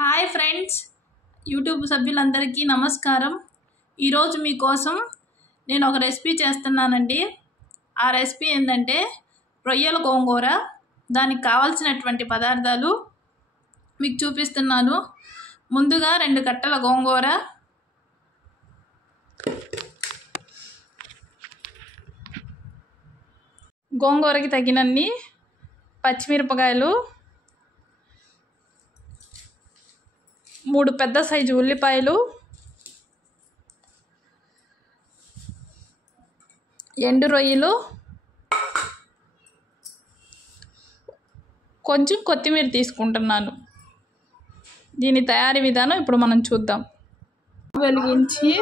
Hi friends, YouTube సభ్యులందరికీ నమస్కారం. ఈరోజు మీకోసం నేను ఒక రెసిపీ చేస్తున్నానండి. ఆ రెసిపీ ఏంటంటే రొయ్యల గోంగూర. దానికి కావాల్సినటువంటి పదార్థాలు మీకు చూపిస్తున్నాను. ముందుగా 2 కట్టల గోంగూర, గోంగూరకి తగినన్ని పచ్చిమిరపకాయలు, 3 పెద్ద సైజు ఉల్లిపాయలు, ఎండు రొయ్యలు, కొంచెం కొత్తిమీర తీసుకుంటున్నాను. దీని తయారీ విధానం ఇప్పుడు మనం చూద్దాం. వెలిగించి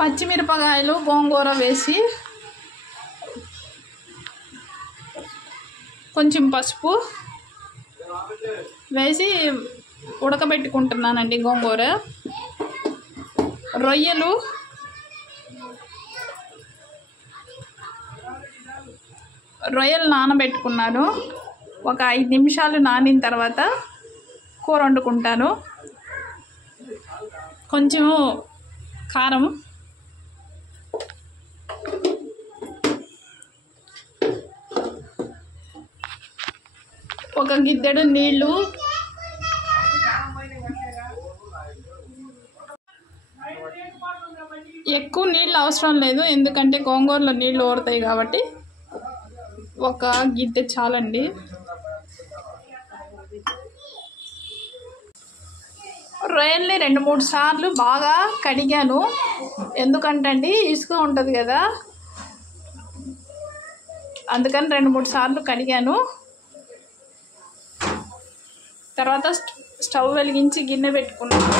పచ్చిమిరపకాయలు, గోంగూర వేసి కొంచెం పసుపు వేసి ఉడకబెట్టుకుంటున్నానండి. గోంగూర, రొయ్యలు నానబెట్టుకున్నాను. ఒక 5 నిమిషాలు నానిన తర్వాత కూర వండుకుంటాను. కొంచెము కారం, ఒక గిద్దెడు నీళ్ళు, ఎక్కువ నీళ్ళు అవసరం లేదు ఎందుకంటే గోంగూరలో నీళ్ళు ఊరుతాయి కాబట్టి ఒక గిద్దె చాలండి. రొయ్యల్ని 2-3 సార్లు బాగా కడిగాను. ఎందుకంటే అండి ఇసుక ఉంటుంది కదా, అందుకని 2-3 సార్లు కడిగాను. తర్వాత స్టవ్ వెలిగించి గిన్నె పెట్టుకున్నాను.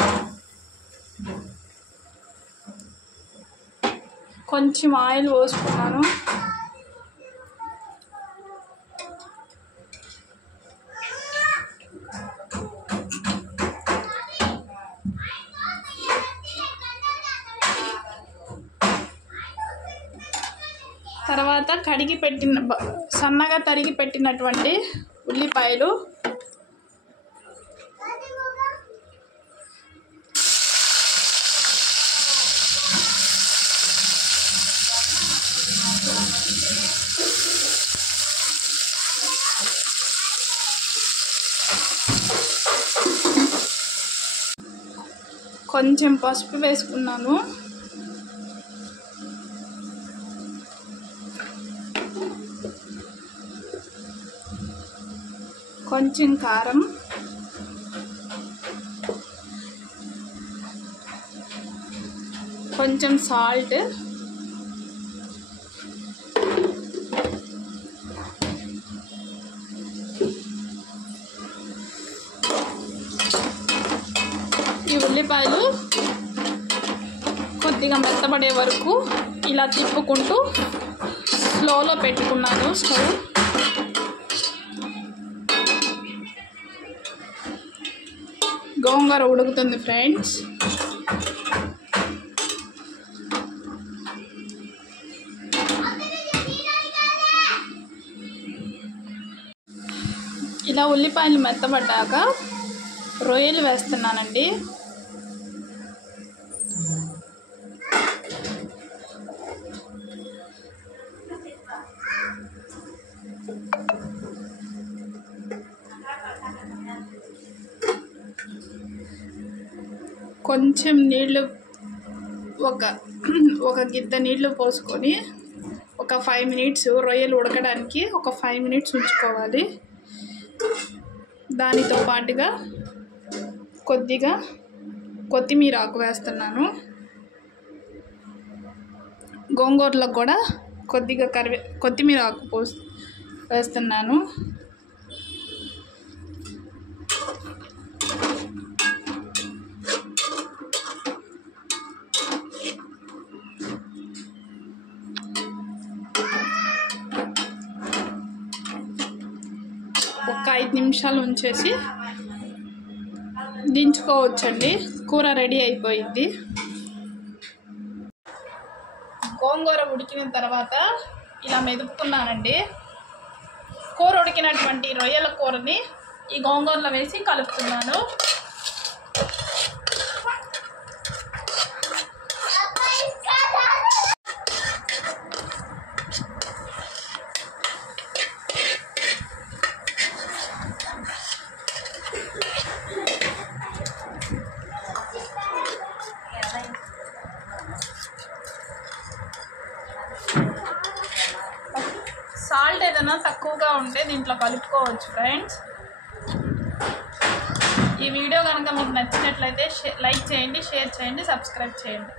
కొంచెం ఆయిల్ పోసుకున్నాను. తర్వాత సన్నగా తరిగి పెట్టినటువంటి ఉల్లిపాయలు, కొంచెం పసుపు వేసుకున్నాను. కొంచెం కారం, కొంచెం సాల్ట్, ఈ ఉల్లిపాయలు కొద్దిగా మెత్తబడే వరకు ఇలా తిప్పుకుంటూ స్లోలో పెట్టుకున్నాను స్టవ్. గోంగూర ఉడుకుతుంది ఫ్రెండ్స్. ఇలా ఉల్లిపాయలు మెత్తబడ్డాక రొయ్యలు వేస్తున్నానండి. కొంచెం నీళ్ళు, ఒక గిద్ద నీళ్ళు పోసుకొని ఒక 5 మినిట్స్ రొయ్యలు ఉడకడానికి ఒక 5 మినిట్స్ ఉంచుకోవాలి. దానితో పాటుగా కొద్దిగా కొత్తిమీర ఆకు వేస్తున్నాను. గోంగూరలో కూడా కొద్దిగా కొత్తిమీర ఆకు వేస్తున్నాను. ఒక 5 నిమిషాలు ఉంచేసి దించుకోవచ్చండి. కూర రెడీ అయిపోయింది. గోంగూర ఉడికిన తర్వాత ఇలా మెదుపుకున్నానండి. కూర ఉడికినటువంటి రొయ్యల కూరని ఈ గోంగూరలో వేసి కలుపుతున్నాను. సాల్ట్ ఏదైనా తక్కువగా ఉంటే దీంట్లో కలుపుకోవచ్చు ఫ్రెండ్స్. ఈ వీడియో కనుక మీకు నచ్చినట్లయితే లైక్ చేయండి, షేర్ చేయండి, సబ్స్క్రైబ్ చేయండి.